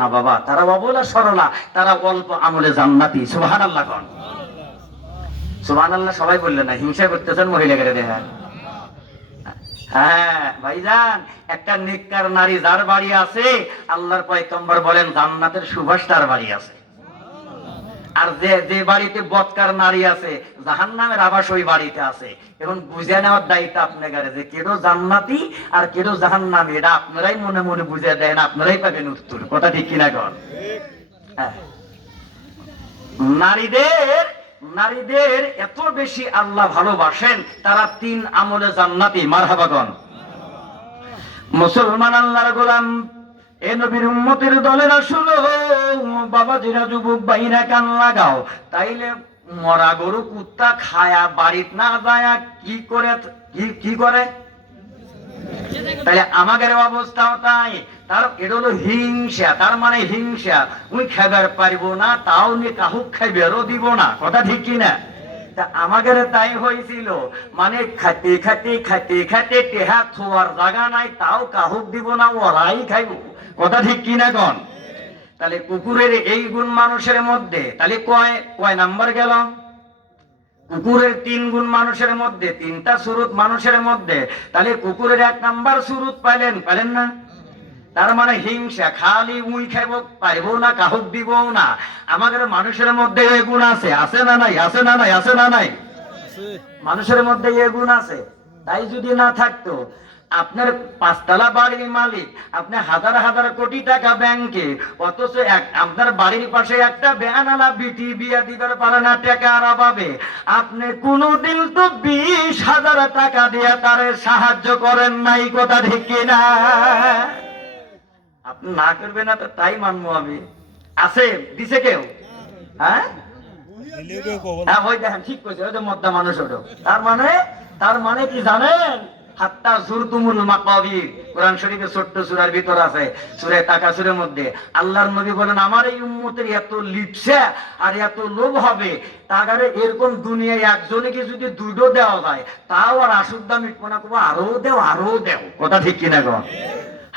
না বাবা, তারা অবলা সরলা, তারা অল্প আমলে জান্নাতি। সুবহানাল্লাহ কোন সুবহানাল্লাহ। সবাই বললেন না, হিংসা করতেছেন মহিলাকে দেখা। হ্যাঁ ভাইজান, একটা নেককার নারী যার বাড়ি আছে, আল্লাহর পয়গম্বর বলেন জান্নাতের সুবাস তার বাড়ি আছে। আর যে যে বাড়িতে বদকার নারী আছে, জাহান্নামের আবাস ওই বাড়িতে আছে। এখন বুঝে নেওয়ার দায়িত্ব আপনাদের, যে কেডো জান্নাতি আর কেডো জাহান্নামী, এটা আপনারাই মনে মনে বুঝে দেন, আপনারাই পাবেন উত্তর। কথা ঠিক কিনা কর? হ্যাঁ, নারীদের নারীদের এত বেশি আল্লাহ ভালোবাসেন, তারা 3 আমলে জান্নাতি। মারহাবা গণ। মুসলমান আল্লাহর গোলাম, এ নবীর উম্মতের দলেরা শুনো, বাবাজিরা, যুবক ভাইরা কান লাগাও। তাইলে মরা গরু কুত্তা খায়া বাড়িতে না যায় কি করে? তাহলে আমাদের অবস্থাও তাই। তার এটা হলো হিংসা। তার মানে হিংসা, ওই খাবার পারবো না, তাও নি কাহুক খাইবেরও দিব না। কথা ঠিক কিনা? আমাদের তাই হয়েছিল, মানে খাতে খাতে খাতে খাতে টেহা থোয়ার জায়গা নাই, তাও কাহুক দিব না, ওরাই খাইব। কথা ঠিক কিনা কোন? তাহলে কুকুরের এই গুণ মানুষের মধ্যে, তাহলে কয় নাম্বার গেল? কুকুরের 3 গুণ মানুষের মধ্যে, 3টা সুরত মানুষের মধ্যে। তাহলে কুকুরের 1 নাম্বার সুরত পাইলেন না? তার মানে হিংসা, খালি উই খাইব, পারবো না, কাহুক দিব না। আমাদের মানুষের মধ্যে এই গুণ আছে, আছে না নাই? আছে না নাই? আছে না নাই? মানুষের মধ্যে এই গুণ আছে। তাই যদি না থাকতো, আপনার 5 তলা বাড়ির মালিক, আপনি হাজার হাজার কোটি টাকা ব্যাংকে, অথচ আপনার বাড়ির পাশে একটা বেয়ানালা বিটি বিয়া দিবার পারে না টাকার অভাবে, আপনি কোনোদিন তো 20,000 টাকা দিয়ে তারে সাহায্য করেন নাই। কথা ঠিক কিনা? আপনি না করবেন না তো তাই মানবো আমি। আছে দিছে কেউ? হ্যাঁ, ওই দেখেন ঠিক কইছে, ওই যে মদ্দা মানুষ ওটা। তার মানে কি জানেন? হাত্তা জুরতুমুল মাকাবির, কোরআন শরীফে ছোট্ট সূরার ভিতর আছে, সূরা তাকাসুরের মধ্যে আল্লাহর নবী বলেন, আমার এই উম্মতের এত লিপসা আর এত লোভ হবে, তাগারে এরকম দুনিয়ায় একজনকে যদি 2টো দেওয়া যায়, তাও আর আশুদ্ধা মিটবো না, করবো আরো দেও, আরো দেও। কথা ঠিক কিনা গো?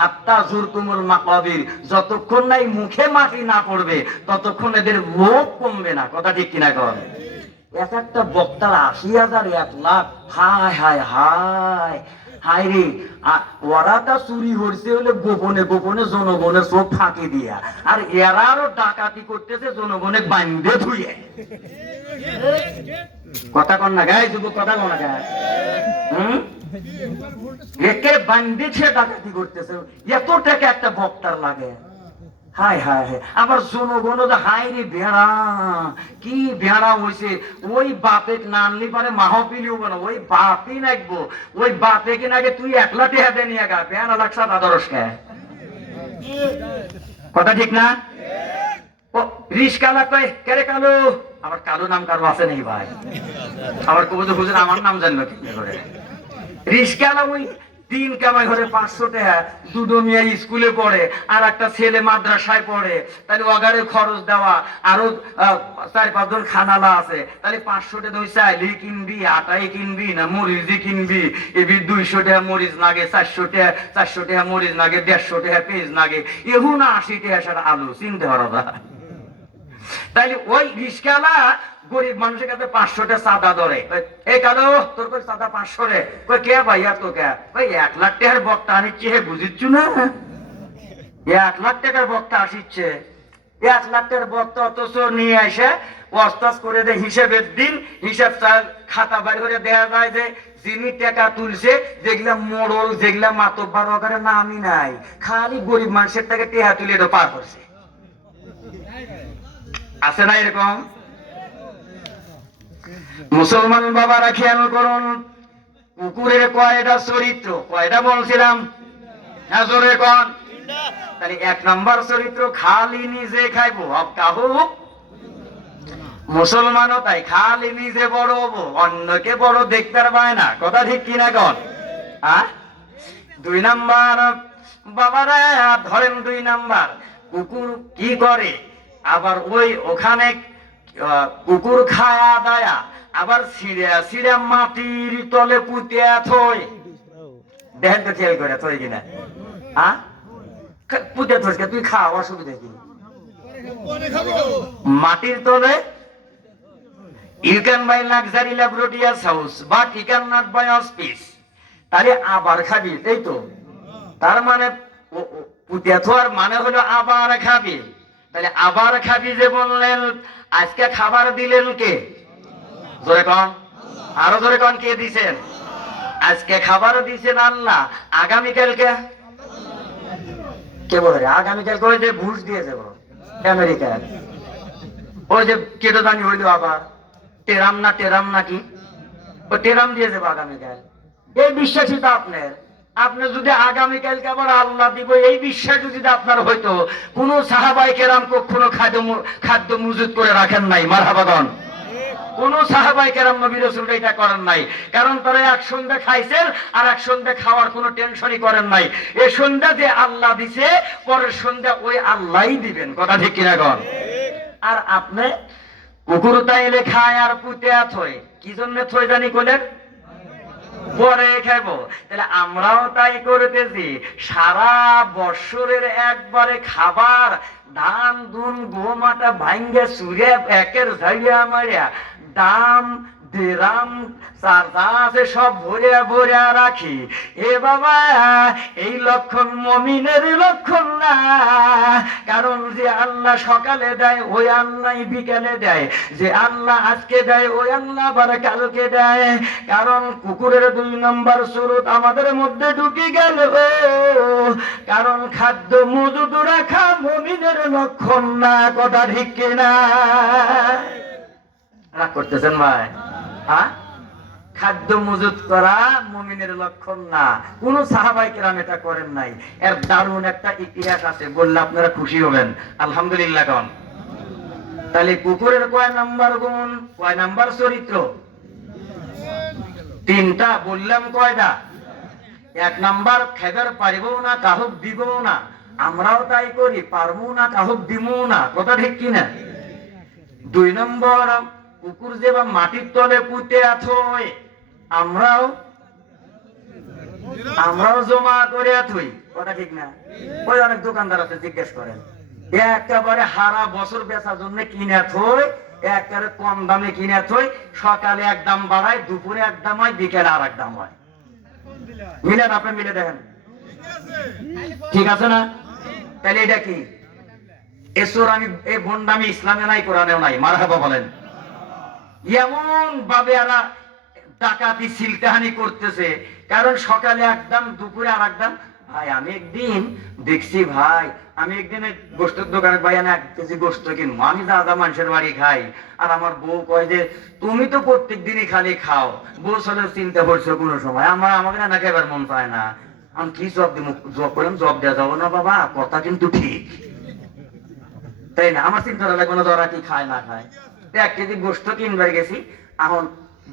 হাত্তা জুরতুমুল মাকাবির, যতক্ষণ নাই মুখে মাটি না পড়বে, ততক্ষণ এদের লোভ কমবে না। কথা ঠিক কিনা গো? এক একটা বক্তার 80,000, 1 লাখ। হায় হায় হায় হায় রে! ওরা তা চুরি হচ্ছে হলে গোপনে গোপনে, জনগণের চোখ ফাঁকি দিয়া, আর এরা আরো ডাকাতি করতেছে জনগণে বান্ধে ধুয়ে। কথা কন না গায়ে যুবক, কথা কন না গায়ে। একে বান্ধিছে ডাকাতি করতেছে, এত টাকা একটা বক্তার লাগে। হায় হায় হায়! আবার জনগণ হায় রে ভেড়া, কি ভেড়া হয়েছে! ওই বাপে না আনলি পারে মাহফিলি হবো না, ওই বাপই নাকবো। ওই বাপে কি নাগে তুই 1 লাখ টাকা নিয়ে গা, বেড়া লাগছে 10 খায়। কথা ঠিক না? ও রিস্কালা কয়, কেরে কালো? আবার কালো নাম কারো আছে নেই ভাই? আবার কবি তো হুজুর আমার নাম জানলো কি করে? রিস্কালা ওই 3 কামাই ঘরে 500 টাকা, 2টো মেয়ে স্কুলে পড়ে, আর একটা ছেলে মাদ্রাসায় পড়ে, তাহলে অগারে খরচ দেওয়া, আরো 4-5 জন খানালা আছে, তাহলে 500 টাকা তুই চাইলি কিনবি, আটাই কিনবি না মরিচই কিনবি, এবি 200 টাকা মরিচ লাগে, 400 টাকা মরিচ লাগে, 150 টাকা পেঁয়াজ লাগে, এহু না 80 টাকা সারা আলু। চিনতে পারো না? তাইলে ওই রিস্কালা গরিব মানুষের কাছে 500 টাকা চাঁদা ধরে, এই কালো তোর কই চাঁদা 500 রে? কই কে ভাইয়া তো কে? ওই 1 লাখ টাকার বক্তা আনিচ্ছে, হে বুঝিচ্ছু না? 1 লাখ টাকার বক্তা আসিচ্ছে, 1 লাখ টাকার বক্তা, অথচ নিয়ে এসে ওয়াস্তাস করে দেয় হিসেবের দিন। হিসাব খাতা বাইর করে দেখা যায় যে যিনি টাকা তুলছে, যেগুলা মোড়ল, যেগুলা মাতব্বার, ওখানে নামই নাই, খালি গরিব মানুষের টাকা টেহা তুলে এটা পার করছে। আছে না এরকম? মুসলমান বাবারা খেয়াল করুন, কুকুরের কয়টা চরিত্র? কয়টা বলছিলাম? হ্যাঁ, জোরে কোন? তাহলে 1 নাম্বার চরিত্র, খালি নিজে খাইবো, কাহুক। মুসলমানও তাই, খালি নিজে বড় হবো, অন্যকে বড় দেখতে পায় না। কথা ঠিক কিনা কোন? 2 নাম্বার বাবারা ধরেন, 2 নাম্বার কুকুর কি করে, আবার ওখানে কুকুর খায়া দায়া, আবার ছিঁড়ে মাটির তলে পুঁতিয়া থই। দেখেন তো খেয়াল করে থই কিনা? পুঁতে থসকে তুই খা, অসুবিধা কি? মাটির তলে you can buy luxury luxurious house but you cannot buy auspice। তাহলে আবার খাবি, তাই তো? তার মানে পুঁতে থোয়ার মানে হলো আবার খাবি। তাহলে আবার খাবি যে বললেন, আজকে খাবার দিলেন কে? জোরে কন, আরো জোরে কন, কে দিছেন? আজকে খাবার দিছেন আল্লাহ, আগামীকালকে কে বলে? আগামীকালকে ওই যে ঘুষ দিয়ে যাব আমেরিকার, ওই যে কেটো দানি হইলো আবার টেরাম না টেরাম নাকি, ও টেরাম দিয়ে যাবো আগামীকাল। এই বিশ্বাসই তো আপনার। আপনি যদি আগামীকালকে আবার আল্লাহ দিব এই বিশ্বাস যদি আপনার হইতো, কোন সাহাবায়ে কেরাম কখনো খাদ্য মজুদ করে রাখেন নাই। মারহাবাগন। কোন সাহাবায়ে কেরাম নবী রাসূল এটা করেন নাই, কারণ তারা এক সন্ধ্যা খাইছেন আর এক সন্ধ্যা খাওয়ার কোনো টেনশনই করেন নাই। এই সন্ধ্যা যে আল্লাহ দিছে, পরের সন্ধ্যা ওই আল্লাহই দিবেন। কথা ঠিক কিনা গন? আর আপনি কুকুর তাইলে খায় আর পুঁতে থই, কি জন্য থই জানি কইলেন? পরে খাইবো। তাহলে আমরাও তাই করতেছি, সারা বছরের একবারে খাবার ধান দুন গম আটা ভাঙ্গে সুরে একের ঝাড়িয়া মারিয়া দাম দেরাম আছে সব ভরিয়া ভরিয়া রাখি। এ বাবা, এই লক্ষণ মমিনের লক্ষণ না। কারণ যে আল্লাহ সকালে দেয় ওই আল্লাহ বিকালে দেয়, যে আল্লাহ আজকে দেয় ওই আল্লাহ আবার কালকে দেয়। কারণ কুকুরের 2 নম্বর সুরত আমাদের মধ্যে ঢুকে গেল, কারণ খাদ্য মজুদ রাখা মমিনের লক্ষণ না। কথা ঠিক কিনা? রাগ করতেছেন ভাই? হ্যাঁ, খাদ্য মজুদ করা মুমিনের লক্ষণ না। কোন সাহাবায়ে কেরাম এটা করেন নাই। এর দারুণ একটা ইতিহাস আছে, বললে আপনারা খুশি হবেন। আলহামদুলিল্লাহ কোন? তাহলে কুকুরের কয় নাম্বার গুণ, কয় নাম্বার চরিত্র? 3টা বললাম। কয়টা? 1 নাম্বার খেবার পারিবও না, কাহুক দিবও না। আমরাও তাই করি, পারবো না, কাহুক দিবও না। কথা ঠিক কিনা? 2 নম্বর, কুকুর যে বা মাটির তলে পুঁতে আথই, আমরাও জমা করে আথই। কথা ঠিক না? ওই অনেক দোকানদার আছে, জিজ্ঞেস করেন, একেবারে হারা বছর বেচার জন্য কিনে থই, একেবারে কম দামে কিনে থই, সকালে এক দাম বাড়ায়, দুপুরে এক দাম হয়, বিকেলে আর এক দাম হয়। মিলেন, আপনি মিলে দেখেন, ঠিক আছে না? তাহলে এটা কি? এসর আমি এই ভণ্ডামি ইসলামে নাই, কোরআনেও নাই। মারহাবা বলেন। এমন ভাবে এরা ডাকাতি সিলতাহানি করতেছে, কারণ সকালে একদম দুপুরে আর একদম। ভাই আমি একদিন দেখছি, ভাই আমি একদিন গোস্তের দোকানে ভাই আমি 1 কেজি গোস্ত কিনবো। আমি দাদা মানুষের বাড়ি খাই, আর আমার বউ কয় যে তুমি তো প্রত্যেক দিনই খালি খাও, বউ চলে চিন্তা করছো কোনো সময় আমাকে না খেবার মন পায় না। আমি কি জব দিব? জব করলাম, জব দেওয়া যাবো না বাবা, কথা কিন্তু ঠিক, তাই না? আমার চিন্তা লাগবে না ধরা কি খায় না খায়। 1 কেজি গোস্ত কিনবার গেছি, এখন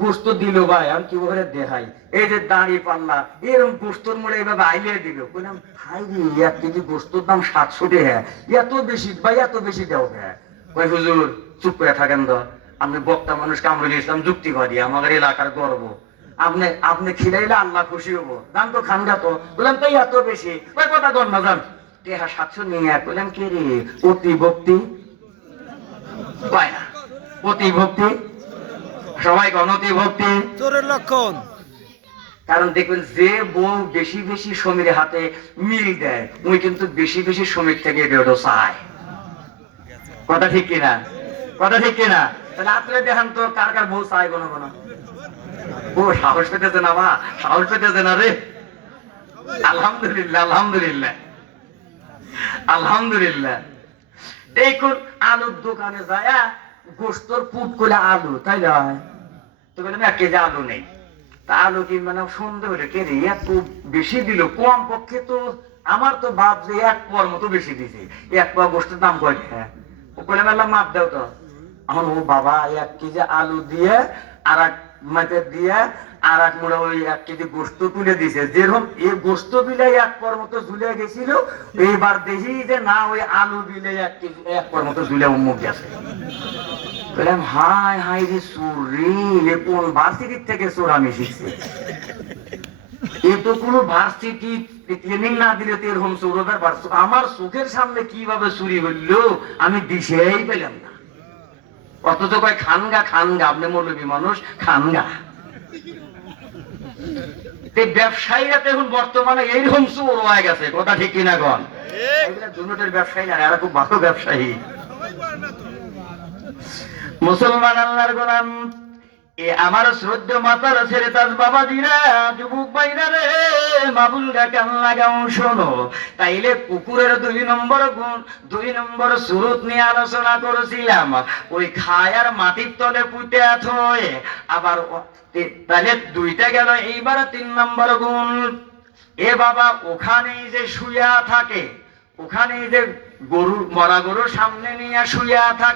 গোস্ত দিল ভাই, আমি কি বলে দেখাই, এই যে দাঁড়িয়ে পাল্লা এরকম গোস্তর মোড়ে এইভাবে আইলে দিল। বললাম ভাই রে, 1 কেজি গোস্তর দাম 700 টাকা, এত বেশি ভাই, এত বেশি দেও হ্যাঁ? কই হুজুর চুপ করে থাকেন তো, আপনি বক্তা মানুষ, কামরুল ইসলাম যুক্তিবাদী, আমাদের এলাকার গর্ব, আপনি খিলাইলে আল্লাহ খুশি হবো, দাম তো খানগা তো। বললাম তাই এত বেশি? ওই কথা কর না, যান টেহা 700 নিয়ে। বললাম কে রে, অতি ভক্তি পায় না, অতি ভক্তি, সবাই গণতি ভক্তি চোরের লক্ষণ। কারণ দেখবেন যে বউ বেশি বেশি শ্রমিক হাতে মিল দেয়, ওই কিন্তু বেশি বেশি শ্রমিক থেকে বেরো চায়। কথা ঠিক কিনা? কথা ঠিক কিনা? তাহলে আপনি দেখেন তো কার কার বউ চায় কোনো কোনো। ও সাহস পেতেছে না, মা সাহস পেতেছে না রে। আলহামদুলিল্লাহ, আলহামদুলিল্লাহ, আলহামদুলিল্লাহ। দেখুন আলুর দোকানে যায়, গোস্তর পুট করে আলু, তাই নয় তো? বললাম 1 কেজি আলু নেই। তা আলু কিনবে না, সন্দেহ হলে কে রে এত বেশি দিল? কম পক্ষে তো আমার তো ভাব যে 1 পোয়ার মতো বেশি দিছে। 1 পোয়া গোস্তের দাম কয় টাকা? ও বলে মেলা মাপ দাও তো। এখন ও বাবা 1 কেজি আলু দিয়ে আর 1 মাঠে দিয়ে আর 1 মুড়া ওই 1 কেজি গোস্ত তুলে দিছে। যেরকম এই গোস্ত বিলে 1 পোয়ার মতো ঝুলে গেছিল, এইবার দেখি যে না, ওই আলু বিলে 1 কেজি 1 পোয়ার মতো ঝুলে মুখ গেছে। বললাম হাই হাই রে চুরি, কোন ভার্সিটির থেকে চোর আমি শিখছি? এ তো কোনো ভার্সিটি ট্রেনিং না দিলে তো এরকম চোরদার আমার চোখের সামনে কিভাবে চুরি হইলো আমি দিশেই পেলাম না। অথচ কয় খানগা খানগা, আপনি মৌলবী মানুষ খানগা। ব্যবসায়ীরা তো এখন বর্তমানে এইরকম চোর হয়ে গেছে, কথা ঠিক কিনা গন? দুটোর ব্যবসায়ী না, এরা খুব ভালো ব্যবসায়ী। মুসলমান আল্লাহর গোলাম, এ আমার শ্রদ্ধ মাতার ছেড়ে তার বাবাজিরা, যুবক ভাইরা রে, মাবুলরা কান লাগাও শোনো। তাইলে কুকুরের 2 নম্বর গুণ, 2 নম্বর সুরত নিয়ে আলোচনা করেছিলাম। ওই খায়ার মাটির তলে পুঁতে আথয়, আবার তাহলে 2টা গেল। এইবার 3 নম্বর গুণ, এ বাবা ওখানেই যে শুয়া থাকে, ওখানেই যে গরু, মরা গরুর সামনে নিয়ে শুয়া থাকে।